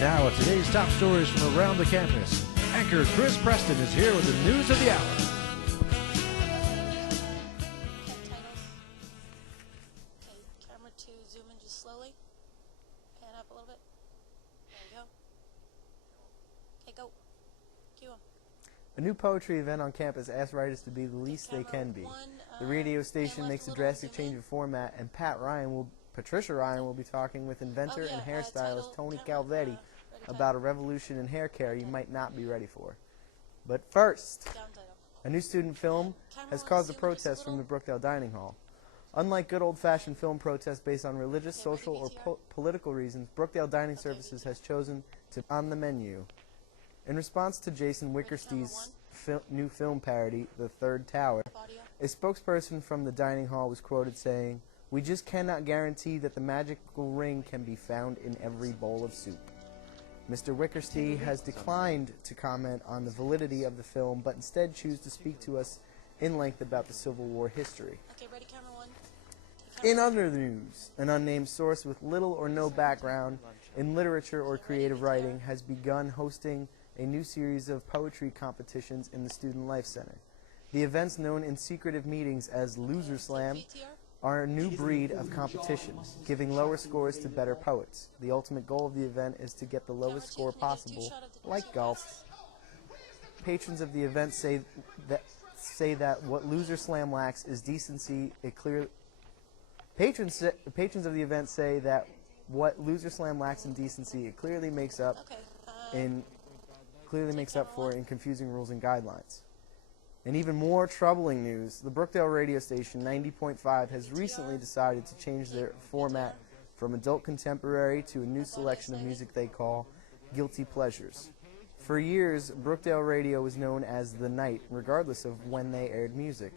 Now, today's top stories from around the campus. Anchor Chris Preston is here with the news of the hour. Okay, camera 2, zoom in just slowly. Pan up a little bit. There you go. Okay, go. Cue 'em. A new poetry event on campus asks writers to be the least they can be. The radio station makes a drastic change of format, and Patricia Ryan will be talking with inventor and hairstylist Tony Calvetti about a revolution in hair care you might not be ready for. But first, a new student film has caused a protest from the Brookdale Dining Hall. Unlike good old-fashioned film protests based on religious, social, or political reasons, Brookdale Dining Services has chosen to be on the menu. In response to Jason Wickerstein's new film parody, The Third Tower, a spokesperson from the dining hall was quoted saying, "We just cannot guarantee that the magical ring can be found in every bowl of soup." Mr. Wickerstein has declined to comment on the validity of the film, but instead choose to speak to us in length about the Civil War history. Okay, ready, camera 1. In other news, an unnamed source with little or no background in literature or creative writing has begun hosting a new series of poetry competitions in the Student Life Center. The events, known in secretive meetings as Loser Slam, are a new breed of competition, giving lower scores to better poets. The ultimate goal of the event is to get the lowest score possible, like golf. Patrons of the event say that what Loser Slam lacks is decency. Patrons of the event say that what Loser Slam lacks in decency, it clearly makes up for in confusing rules and guidelines. In even more troubling news, the Brookdale radio station 90.5 has recently decided to change their format from adult contemporary to a new selection of music they call Guilty Pleasures. For years, Brookdale radio was known as The Night, regardless of when they aired music.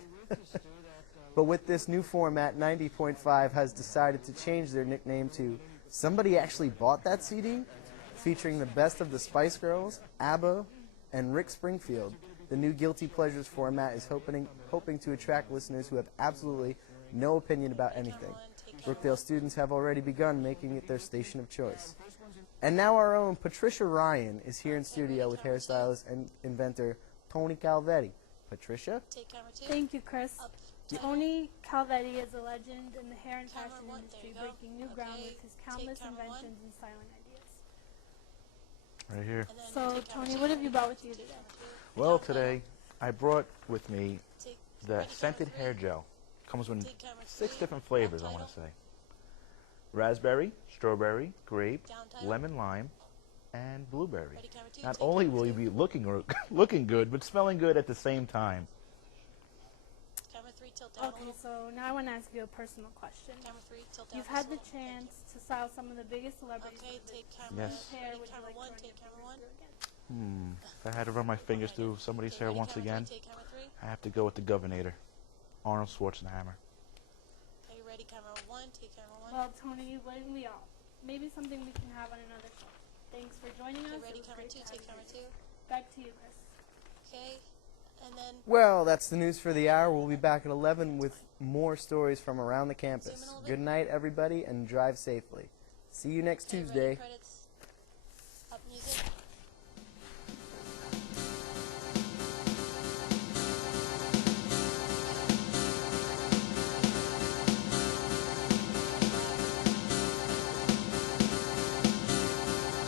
But with this new format, 90.5 has decided to change their nickname to Somebody Actually Bought That CD? Featuring the best of the Spice Girls, ABBA, and Rick Springfield. The new Guilty Pleasures format is hoping to attract listeners who have absolutely no opinion about anything. Brookdale students have already begun making it their station of choice. And now our own Patricia Ryan is here in studio with hairstylist and inventor Tony Calvetti. Patricia? Thank you, Chris. Tony Calvetti is a legend in the hair and fashion industry, breaking new ground with his countless inventions and styling ideas. Right here. So, Tony, what have you brought with you today? Well, today I brought with me the scented hair gel. Comes with 6 different flavors, I want to say. Raspberry, strawberry, grape, lemon lime, and blueberry. Not only will you be looking good, but smelling good at the same time. Okay, so now I want to ask you a personal question. You've had the chance to style some of the biggest celebrities. Yes. Hair would you like to run your fingers through again? If I had to run my fingers through somebody's hair once again, I have to go with the Governator, Arnold Schwarzenegger. Okay, ready, camera 1, take camera 1. Well, Tony, wouldn't we all? Maybe something we can have on another show. Thanks for joining us. Ready, camera 2, take camera 2. Back to you, Chris. Okay, and then... Well, that's the news for the hour. We'll be back at 11 with more stories from around the campus. Good night, everybody, and drive safely. See you next Tuesday. Credits. Up music.